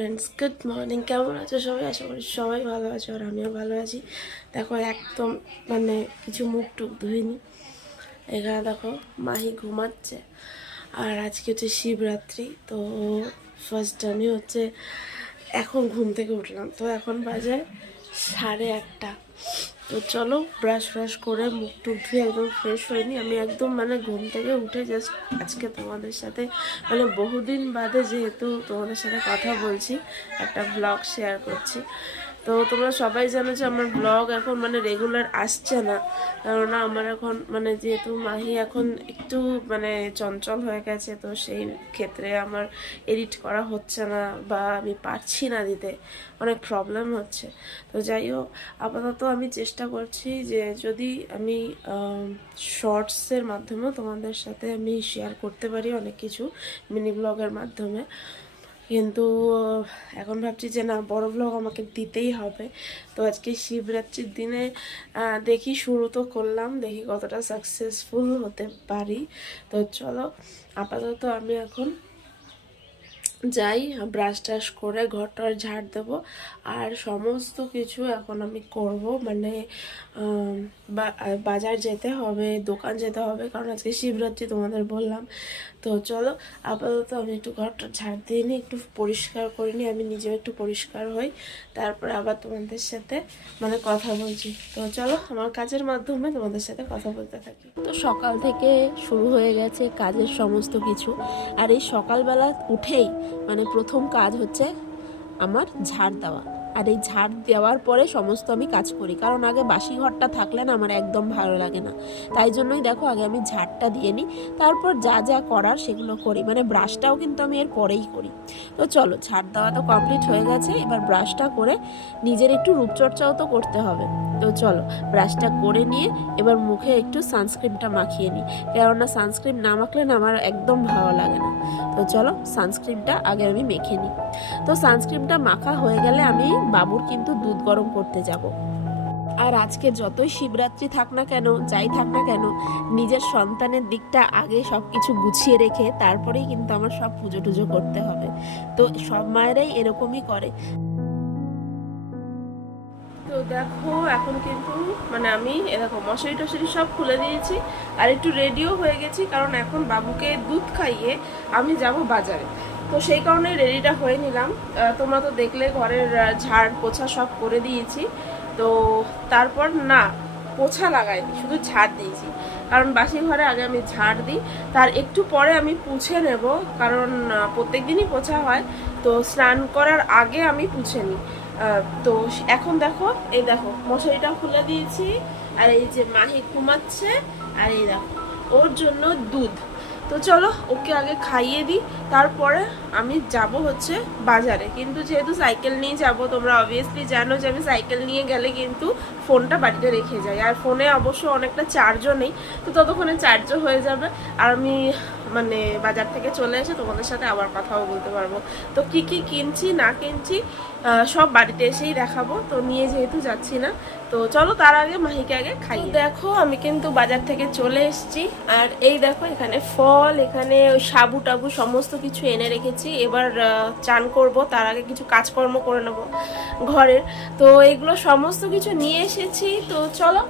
Friends, good morning. কেমন আছো সবাই? আশা করি সবাই ভালো আছো আর আমিও ভালো আছি। দেখো একদম কিছু মুখ টুক ধুইনি। এখানে দেখো মাহি ঘুমাচ্ছে। আর আজকে হচ্ছে শিবরাত্রি, তো ফার্স্ট আমি হচ্ছে এখন ঘুম থেকে উঠলাম। তো এখন বাজে 1:30। তো চলো ব্রাশ ফ্রাশ করে মুখ টুক ধুয়ে একদম ফ্রেশ হয়নি আমি, একদম ঘুম থেকে উঠে জাস্ট আজকে তোমাদের সাথে বহুদিন বাদে যেহেতু তোমাদের সাথে কথা বলছি, একটা ব্লগ শেয়ার করছি। তো তোমরা সবাই জানো যে আমার ব্লগ এখন রেগুলার আসছে না, কেননা আমার এখন যেহেতু মাহি এখন একটু চঞ্চল হয়ে গেছে, তো সেই ক্ষেত্রে আমার এডিট করা হচ্ছে না বা আমি পারছি না দিতে, অনেক প্রবলেম হচ্ছে। তো যাই হোক, আপাতত আমি চেষ্টা করছি যে যদি আমি শর্টসের মাধ্যমেও তোমাদের সাথে আমি শেয়ার করতে পারি অনেক কিছু মিনি ব্লগের মাধ্যমে, কিন্তু এখন ভাবছি যে না, বড় ব্লগ আমাকে দিতেই হবে। তো আজকে শিবরাত্রির দিনে দেখি, শুরু তো করলাম, দেখি কতটা সাকসেসফুল হতে পারি। তো চলো আপাতত আমি এখন যাই, ব্রাশ টাশ করে ঘরটার ঝাড় দেবো আর সমস্ত কিছু এখন আমি করব। বাজার যেতে হবে, দোকান যেতে হবে, কারণ আজকে শিবরাত্রি তোমাদের বললাম। তো চলো আপাতত আমি একটু ঘরটা ঝাড় দিয়ে নিই, একটু পরিষ্কার করে নিই, আমি নিজেও একটু পরিষ্কার হই, তারপরে আবার তোমাদের সাথে কথা বলছি। তো চলো আমার কাজের মাধ্যমে তোমাদের সাথে কথা বলতে থাকি। তো সকাল থেকে শুরু হয়ে গেছে কাজের সমস্ত কিছু, আর এই সকালবেলা উঠেই প্রথম কাজ হচ্ছে আমার ঝাড় দেওয়া। আর এই ঝাড় দেওয়ার পরে সমস্ত আমি কাজ করি, কারণ আগে বাসি ঘরটা থাকলে না আমার একদম ভালো লাগে না। তাই জন্যই দেখো আগে আমি ঝাড়টা দিয়ে নিই, তারপর যা যা করার সেগুলো করি, ব্রাশটাও কিন্তু আমি এর পরেই করি। তো চলো, ঝাড় দেওয়া তো কমপ্লিট হয়ে গেছে, এবার ব্রাশটা করে নিজের একটু রূপচর্চাও তো করতে হবে। তো চলো ব্রাশটা করে নিয়ে এবার মুখে একটু সানস্ক্রিনটা মাখিয়ে নিই, কেননা সানস্ক্রিন না মাখলে না আমার একদম ভালো লাগে না। তো চলো সানস্ক্রিনটা আগে আমি মেখে নিই। তো সানস্ক্রিনটা মাখা হয়ে গেলে আমি বাবুর কিন্তু দুধ গরম করতে যাব। আর আজকে যতই শিবরাত্রি থাক না কেন, যাই থাক না কেন, নিজের সন্তানের দিকটা আগে সব কিছু গুছিয়ে রেখে তারপরেই কিন্তু আমার সব পুজো টুজো করতে হবে। তো সব মায়েরাই এরকমই করে। তো দেখো এখন কিন্তু আমি দেখো মশারি টশারি সব খুলে দিয়েছি আর একটু রেডিও হয়ে গেছি, কারণ এখন বাবুকে দুধ খাইয়ে আমি যাব বাজারে। তো সেই কারণে রেডিটা হয়ে নিলাম। তোমরা তো দেখলে ঘরের ঝাড় পোছা সব করে দিয়েছি। তো তারপর না, পোছা লাগাইনি, শুধু ঝাড় দিয়েছি, কারণ বাসি ঘরে আগে আমি ঝাড় দিই, তার একটু পরে আমি পুছে নেব, কারণ প্রত্যেক দিনই পোছা হয়। তো স্নান করার আগে আমি পুছে নিই। তো এখন দেখো, এই দেখো মশারিটা খুলে দিয়েছি, আর এই যে মাহি ঘুমাচ্ছে, আর এই দেখো ওর জন্য দুধ। তো চলো ওকে আগে খাইয়ে দিই, তারপরে আমি যাব হচ্ছে বাজারে। কিন্তু যেহেতু সাইকেল নিয়ে যাব, তোমরা অবভিয়াসলি জানো যে আমি সাইকেল নিয়ে গেলে কিন্তু ফোনটা বাড়িতে রেখে যাই, আর ফোনে অবশ্য অনেকটা চার্জও নেই। তো ততক্ষণে চার্জও হয়ে যাবে, আর আমি বাজার থেকে চলে এসে তোমাদের সাথে আবার কথাও বলতে পারবো। তো কি কি কিনছি না কিনছি সব বাড়িতে এসেই দেখাবো। তো নিয়ে যেহেতু যাচ্ছি না, তো চলো তার আগে মাহিকে আগে খাই। দেখো আমি কিন্তু বাজার থেকে চলে এসেছি, আর এই দেখো এখানে ফল, এখানে ওই সাবু টাবু সমস্ত কিছু এনে রেখেছি। এবার চান করব, তার আগে কিছু কাজকর্ম করে নেব ঘরের। তো এগুলো সমস্ত কিছু নিয়ে এসেছি। তো চলো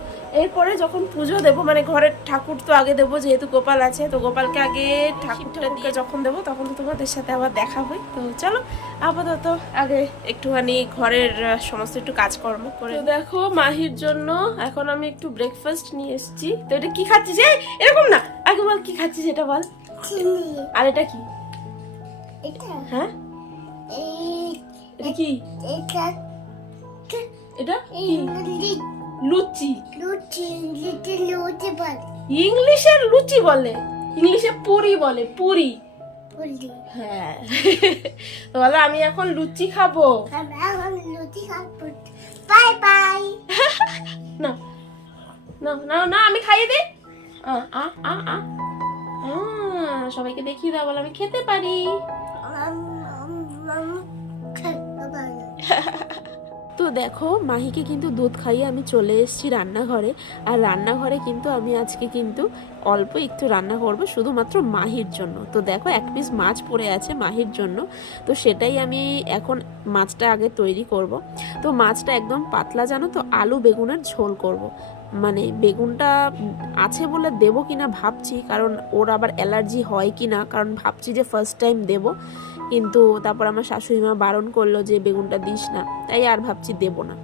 এরপরে যখন পুজো দেবো, ঘরের ঠাকুর তো আগে দেবো, যেহেতু গোপাল আছে, তো গোপালকে আগে ঠাকুরটা দিয়ে যখন দেবো তখন তো তোমাদের সাথে আবার দেখা হয়। তো চলো আপাতত আগে একটুখানি ঘরের সমস্ত একটু কাজকর্ম করে। তো দেখো মাহির জন্য এখন আমি একটু ব্রেকফাস্ট নিয়ে এসেছি। তো এটা কি খাচ্ছিস? এরকম না, আগে বল কি খাচ্ছিস এটা বল। আর এটা কি? হ্যাঁ এটা কি? এটা লুচি। ইংলিশের লুচি বলে, ইংলিশে পুরি বলে, পুরি। হ্যাঁ তো বলো আমি এখন লুচি খাবো। Bye bye. না না না না, আমি খাইয়ে দিই। সবাইকে দেখিয়ে দাও, বলো আমি খেতে পারি। তো দেখো মাহিকে কিন্তু দুধ খাইয়ে আমি চলে এসেছি রান্নাঘরে। আর রান্নাঘরে কিন্তু আমি আজকে কিন্তু অল্প একটু রান্না করব শুধুমাত্র মাহির জন্য। তো দেখো এক পিস মাছ পড়ে আছে মাহির জন্য, তো সেটাই আমি এখন মাছটা আগে তৈরি করব। তো মাছটা একদম পাতলা জানো তো, আলু বেগুনের ঝোল করব। মানে বেগুনটা আছে বলে দেবো কিনা ভাবছি, কারণ ওর আবার অ্যালার্জি হয় কি না, কারণ ভাবছি যে ফার্স্ট টাইম দেবো, কিন্তু তারপর আমার শাশুড়ি মা বারণ করলো যে বেগুনটা দিস না, তাই আর ভাবছি দেবো না।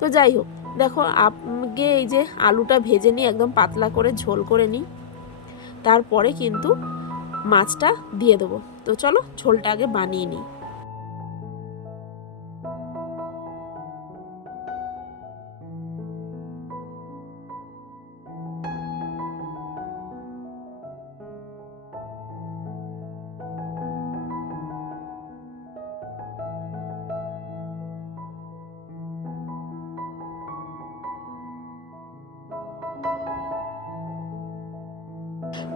তো যাই হোক, দেখো আগে এই যে আলুটা ভেজে নিই, একদম পাতলা করে ঝোল করে নিই, তারপরে কিন্তু মাছটা দিয়ে দেবো। তো চলো ঝোলটা আগে বানিয়ে নিই।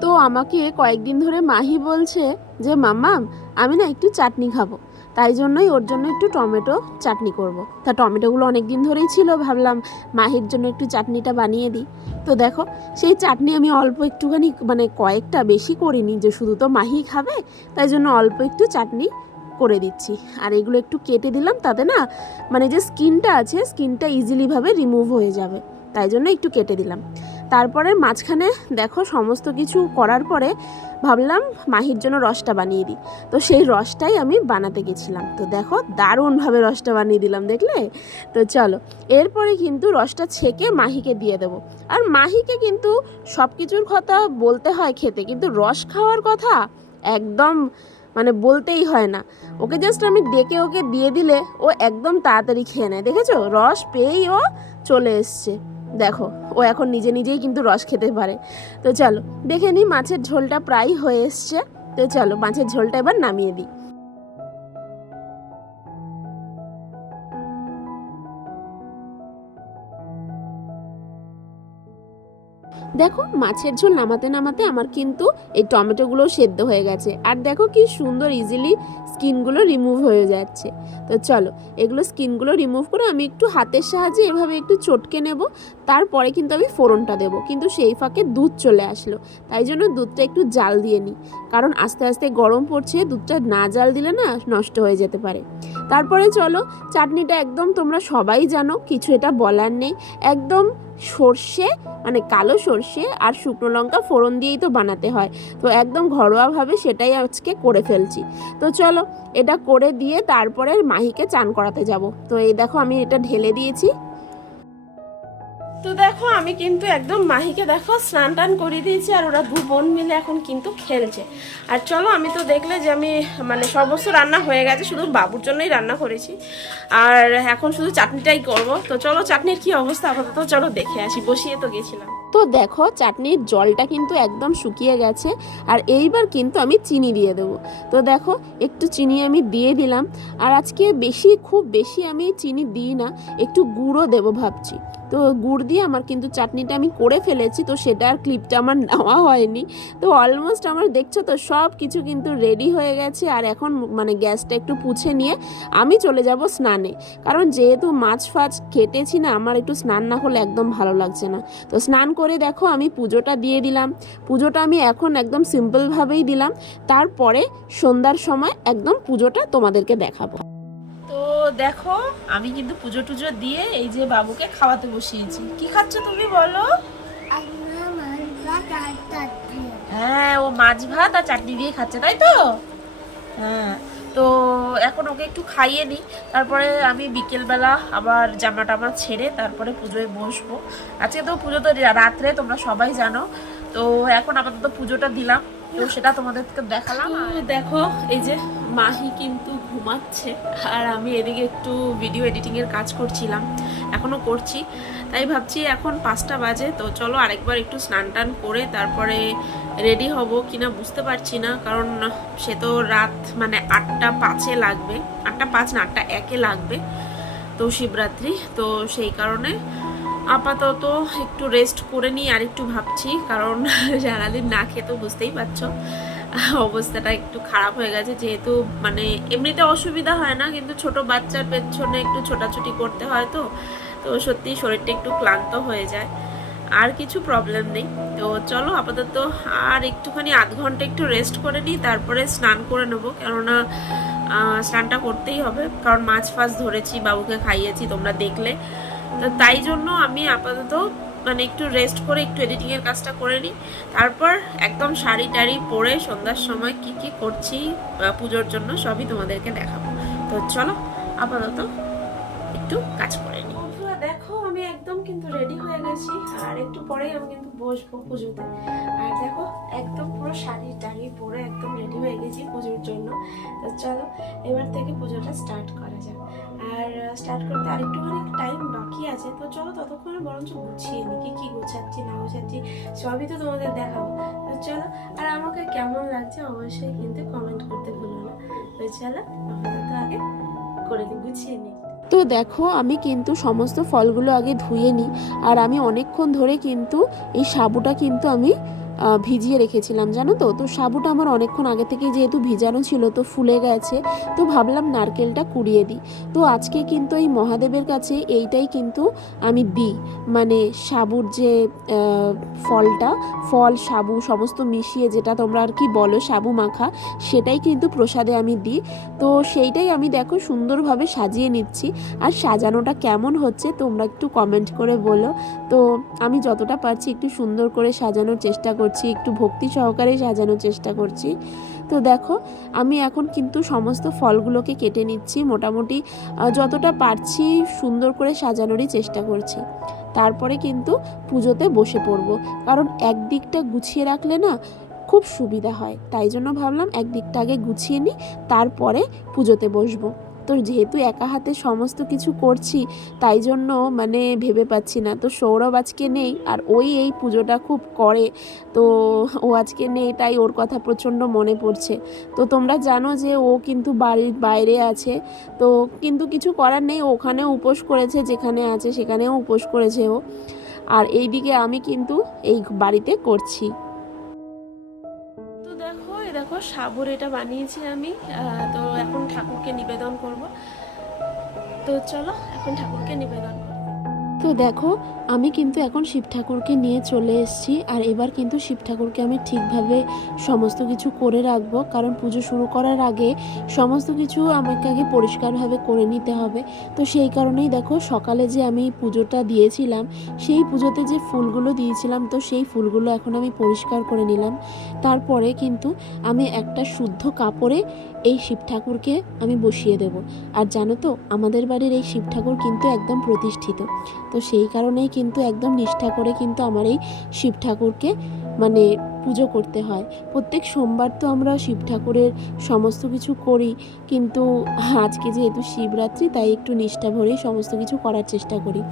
তো আমাকে কয়েকদিন ধরে মাহি বলছে যে মাম্মাম আমি না একটু চাটনি খাবো, তাই জন্যই ওর জন্য একটু টমেটো চাটনি করব। তা টমেটোগুলো অনেক দিন ধরেই ছিল, ভাবলাম মাহির জন্য একটু চাটনিটা বানিয়ে দিই। তো দেখো সেই চাটনি আমি অল্প একটুখানি, মানে কয়েকটা, বেশি করিনি, যে শুধু তো মাহি খাবে, তাই জন্য অল্প একটু চাটনি করে দিচ্ছি। আর এগুলো একটু কেটে দিলাম, তাতে না মানে যে স্কিনটা আছে স্কিনটা ইজিলিভাবে রিমুভ হয়ে যাবে, তাই জন্য একটু কেটে দিলাম। তারপরে মাঝখানে দেখো সমস্ত কিছু করার পরে ভাবলাম মাহির জন্য রসটা বানিয়ে দিই। তো সেই রসটাই আমি বানাতে গেছিলাম। তো দেখো দারুণভাবে রসটা বানিয়ে দিলাম, দেখলে? তো চলো এরপরে কিন্তু রসটা ছেঁকে মাহিকে দিয়ে দেবো। আর মাহিকে কিন্তু সব কিছুর কথা বলতে হয় খেতে, কিন্তু রস খাওয়ার কথা একদম মানে বলতেই হয় না। ওকে জাস্ট আমি ডেকে ওকে দিয়ে দিলে ও একদম তাড়াতাড়ি খেয়ে নেয়। দেখেছো, রস পেয়েই ও চলে এসছে। দেখো ও এখন নিজে নিজেই কিন্তু রস খেতে পারে। তো চলো দেখে নিই, মাছের ঝোলটা প্রায় হয়ে এসছে। তো চলো মাছের ঝোলটা এবার নামিয়ে দিই। দেখো মাছের ঝোল নামাতে নামাতে আমার কিন্তু এই টমেটোগুলো সেদ্ধ হয়ে গেছে, আর দেখো কি সুন্দর ইজিলি স্কিনগুলো রিমুভ হয়ে যাচ্ছে। তো চলো এগুলো স্কিনগুলো রিমুভ করে আমি একটু হাতের সাহায্যে এভাবে একটু চটকে নেব, তারপরে কিন্তু আমি ফোড়নটা দেবো। কিন্তু সেই ফাঁকে দুধ চলে আসলো, তাই জন্য দুধটা একটু জাল দিয়ে নিই, কারণ আস্তে আস্তে গরম পড়ছে, দুধটা না জাল দিলে না নষ্ট হয়ে যেতে পারে। তারপরে চলো চাটনিটা একদম তোমরা সবাই জানো, কিছু এটা বলার নেই, একদম সর্ষে মানে কালো সর্ষে আর শুকনো লঙ্কা ফোড়ন দিয়েই তো বানাতে হয়। তো একদম ঘরোয়াভাবে সেটাই আজকে করে ফেলছি। তো চলো এটা করে দিয়ে তারপরে মাহিকে চান করাতে যাব। তো এই দেখো আমি এটা ঢেলে দিয়েছি। তো দেখো আমি কিন্তু একদম মাহিকে দেখো স্নান টান করে দিয়েছি, আর ওরা দু বোন মিলে এখন কিন্তু খেলছে। আর চলো আমি তো দেখলে যে আমি মানে সমস্ত রান্না হয়ে গেছে, শুধু বাবুর জন্যই রান্না করেছি, আর এখন শুধু চাটনিটাই করব। তো চলো চাটনির কি অবস্থা আপাতত চলো দেখে আসি, বসিয়ে তো গেছিলাম। তো দেখো চাটনির জলটা কিন্তু একদম শুকিয়ে গেছে, আর এইবার কিন্তু আমি চিনি দিয়ে দেবো। তো দেখো একটু চিনি আমি দিয়ে দিলাম, আর আজকে খুব বেশি আমি চিনি দিই না, একটু গুঁড়ো দেবো ভাবছি। তো গুড় দিয়ে আমার কিন্তু চাটনিটা আমি করে ফেলেছি, তো সেটার ক্লিপটা আমার নেওয়া হয়নি। তো অলমোস্ট আমার দেখছো তো সব কিছু কিন্তু রেডি হয়ে গেছে, আর এখন মানে গ্যাসটা একটু পুছে নিয়ে আমি চলে যাব স্নানে, কারণ যেহেতু মাছ ফাছ কেটেছি না, আমার একটু স্নান না হলে একদম ভালো লাগছে না। তো স্নান করে দেখো আমি পুজোটা দিয়ে দিলাম। পুজোটা আমি এখন একদম সিম্পলভাবেই দিলাম, তারপরে সন্ধ্যার সময় একদম পুজোটা তোমাদেরকে দেখাবো। তো দেখো আমি কিন্তু পুজো টুজো দিয়ে এই যে বাবুকে খাওয়াতে বসিয়েছি। কি খাচ্ছ তুমি বলো? হ্যাঁ ও মাছ ভাত আর চাটনি দিয়ে খাচ্ছে, তাই তো? হ্যাঁ তো এখন ওকে একটু খাইয়ে নিই, তারপরে আমি বিকেলবেলা আবার জামা টামা ছেড়ে তারপরে পুজোয় বসবো। আজকে তো পুজো তো রাত্রে, তোমরা সবাই জানো। তো এখন আপাতত পুজোটা দিলাম, তো সেটা তোমাদেরকে দেখালাম। দেখো এই যে মাহি কিন্তু ঘুমাচ্ছে, আর আমি এদিকে একটু ভিডিও এডিটিংয়ের কাজ করছিলাম, এখনও করছি। তাই ভাবছি এখন 5টা বাজে, তো চলো আরেকবার একটু স্নান টান করে তারপরে রেডি হব কিনা বুঝতে পারছি না, কারণ সে তো রাত মানে 8টা 5-এ লাগবে, 8টা 5 না 8টা 1-এ লাগবে তো শিবরাত্রি। তো সেই কারণে আপাতত একটু রেস্ট করে নিই, আর একটু ভাবছি, কারণ সারাদিন না খেয়ে তো বুঝতেই পারছো অবস্থাটা একটু খারাপ হয়ে গেছে, যেহেতু মানে এমনিতে অসুবিধা হয় না, কিন্তু ছোট বাচ্চার পেছনে একটু ছোটাছুটি করতে হয়, তো তো সত্যি শরীরটা একটু ক্লান্ত হয়ে যায়, আর কিছু প্রবলেম নেই। তো চলো আপাতত আর একটুখানি আধ ঘন্টা একটু রেস্ট করে নিই, তারপরে স্নান করে নেবো, কেননা স্নানটা করতেই হবে, কারণ মাছ ফাছ ধরেছি, বাবুকে খাইয়েছি, তোমরা দেখলে। তো তাই জন্য আমি আপাতত মানে একটু রেস্ট করে একটু এডিটিংয়ের কাজটা করে নিই, তারপর একদম শাড়ি টাড়ি পরে সন্ধ্যার সময় কি কি করছি পুজোর জন্য সবই তোমাদেরকে দেখাবো। তো চলো আপাতত একটু কাজ করে নিই। বন্ধুরা দেখো, আমি একদম কিন্তু রেডি হয়ে গেছি, আর একটু পরেই আমি কিন্তু বসবো পুজোতে। আর দেখো একদম পুরো শাড়ি টাড়ি পরে একদম রেডি হয়ে গেছি পুজোর জন্য। তো চলো এবার থেকে পুজোটা স্টার্ট করা যাক। আর স্টার্ট করতে আর একটুখানি টাইম বাকি আছে, তো চলো ততক্ষণে বরঞ্চ গুছিয়ে নিই, কি গোছাচ্ছি না গোছাচ্ছি সবই তো তোমাদের দেখাবো। তো চলো, আর আমাকে কেমন লাগছে অবশ্যই কিন্তু কমেন্ট করতে ভুলো না। তো চলো আপাতত আগে করে দিই, গুছিয়ে নিই। তো দেখো আমি কিন্তু সমস্ত ফলগুলো আগে ধুয়ে নিই, আর আমি অনেকক্ষণ ধরে কিন্তু এই সাবুটা কিন্তু আমি ভিজিয়ে রেখেছিলাম, জানো তো। তো সাবুটা আমার অনেকক্ষণ আগে থেকে যেহেতু ভিজানো ছিল, তো ফুলে গেছে, তো ভাবলাম নারকেলটা কুড়িয়ে দিই। তো আজকে কিন্তু এই মহাদেবের কাছে এইটাই কিন্তু আমি দিই, মানে সাবুর যে ফলটা, ফল সাবু সমস্ত মিশিয়ে যেটা তোমরা আর কি বলো সাবু মাখা, সেটাই কিন্তু প্রসাদে আমি দিই। তো সেইটাই আমি দেখো সুন্দরভাবে সাজিয়ে নিচ্ছি, আর সাজানোটা কেমন হচ্ছে তোমরা একটু কমেন্ট করে বলো। তো আমি যতটা পারছি একটু সুন্দর করে সাজানোর চেষ্টা করছি, একটু ভক্তি সহকারে সাজানোর চেষ্টা করছি। তো দেখো আমি এখন কিন্তু সমস্ত ফলগুলোকে কেটে নিচ্ছি, মোটামুটি যতটা পারছি সুন্দর করে সাজানোরই চেষ্টা করছি। তারপরে কিন্তু পুজোতে বসে পড়বো, কারণ একদিকটা গুছিয়ে রাখলে না খুব সুবিধা হয়, তাই জন্য ভাবলাম একদিকটা আগে গুছিয়ে নিই, তারপরে পুজোতে বসবো। তো যেহেতু একা হাতে সমস্ত কিছু করছি, তাই জন্য মানে ভেবে পাচ্ছি না। তো সৌরভ আজকে নেই, আর ওই এই পুজোটা খুব করে, তো ও আজকে নেই, তাই ওর কথা প্রচণ্ড মনে পড়ছে। তো তোমরা জানো যে ও কিন্তু বাড়ির বাইরে আছে, তো কিন্তু কিছু করার নেই, ওখানেও উপোস করেছে, যেখানে আছে সেখানেও উপোস করেছে ও। আর এইদিকে আমি কিন্তু এই বাড়িতে করছি। তো দেখো এই দেখো সাবুর এটা বানিয়েছি আমি, তো এখন ঠাকুরকে নিবেদন করব। তো চলো এখন ঠাকুরকে নিবেদন করি। তো দেখো আমি কিন্তু এখন শিব ঠাকুরকে নিয়ে চলে এসেছি, আর এবার কিন্তু শিব ঠাকুরকে আমি ঠিকভাবে সমস্ত কিছু করে রাখবো, কারণ পুজো শুরু করার আগে সমস্ত কিছু আমাকে আগে পরিষ্কারভাবে করে নিতে হবে। তো সেই কারণেই দেখো সকালে যে আমি পুজোটা দিয়েছিলাম, সেই পুজোতে যে ফুলগুলো দিয়েছিলাম, তো সেই ফুলগুলো এখন আমি পরিষ্কার করে নিলাম। তারপরে কিন্তু আমি একটা শুদ্ধ কাপড়ে এই শিব ঠাকুরকে আমি বসিয়ে দেব। আর জানো তো আমাদের বাড়ির এই শিব ঠাকুর কিন্তু একদম প্রতিষ্ঠিত, তো সেই কারণেই কিন্তু একদম নিষ্ঠা করে কিন্তু আমার এই শিব ঠাকুরকে মানে পুজো করতে হয়। প্রত্যেক সোমবার তো আমরা শিব ঠাকুরের সমস্ত কিছু করি, কিন্তু আজকে যেহেতু শিবরাত্রি, তাই একটু নিষ্ঠা ভরেই সমস্ত কিছু করার চেষ্টা করি।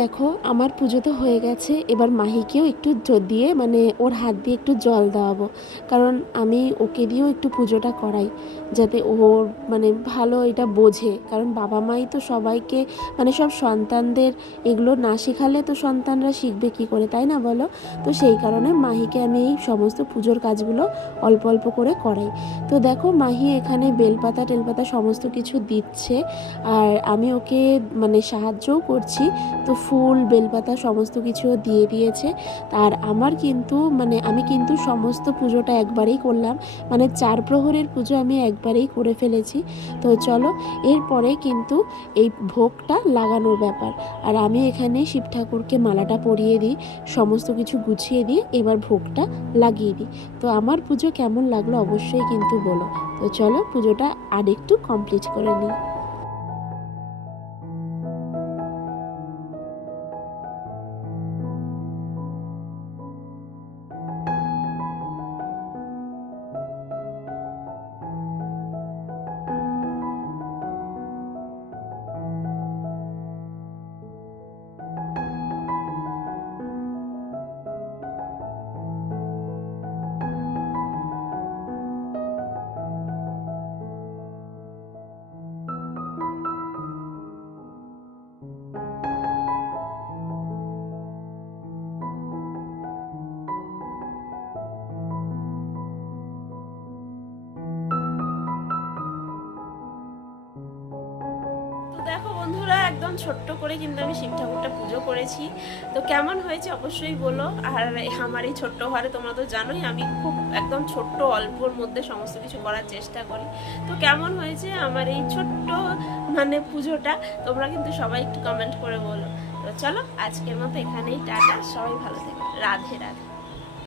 দেখো আমার পুজো তো হয়ে গেছে, এবার মাহিকেও একটু দিয়ে মানে ওর হাত দিয়ে একটু জল দেওয়াবো, কারণ আমি ওকে দিয়েও একটু পুজোটা করাই যাতে ওর মানে ভালো এটা বোঝে, কারণ বাবা মাই তো সবাইকে মানে সব সন্তানদের এগুলো না শেখালে তো সন্তানরা শিখবে কি করে, তাই না বলো? তো সেই কারণে মাহিকে আমি এই সমস্ত পুজোর কাজগুলো অল্প অল্প করে করাই। তো দেখো মাহি এখানে বেলপাতা টেলপাতা সমস্ত কিছু দিচ্ছে, আর আমি ওকে মানে সাহায্যও করছি। তো ফুল বেলপাতা সমস্ত কিছুও দিয়ে দিয়েছে। আর আমার কিন্তু মানে আমি কিন্তু সমস্ত পুজোটা একবারেই করলাম, মানে 4 প্রহরের পুজো আমি একবারেই করে ফেলেছি। তো চলো এরপরে কিন্তু এই ভোগটা লাগানোর ব্যাপার, আর আমি এখানে শিব ঠাকুরকে মালাটা পরিয়ে দিই, সমস্ত কিছু গুছিয়ে দিয়ে এবার ভোগটা লাগিয়ে দিই। তো আমার পুজো কেমন লাগলো অবশ্যই কিন্তু বলো। তো চলো পুজোটা আরেকটু কমপ্লিট করে নিই। দেখো বন্ধুরা, একদম ছোট্ট করে কিন্তু আমি শিব ঠাকুরটা পুজো করেছি। তো কেমন হয়েছে অবশ্যই বলো। আর আমার এই ছোট্ট ঘরে তোমরা তো জানোই আমি খুব একদম ছোট্ট অল্পর মধ্যে সমস্ত কিছু করার চেষ্টা করি। তো কেমন হয়েছে আমার এই ছোট্ট মানে পুজোটা তোমরা কিন্তু সবাই একটু কমেন্ট করে বলো। তো চলো আজকের মতো এখানেই টাটা, সবাই ভালো থেকো, রাধে রাধে।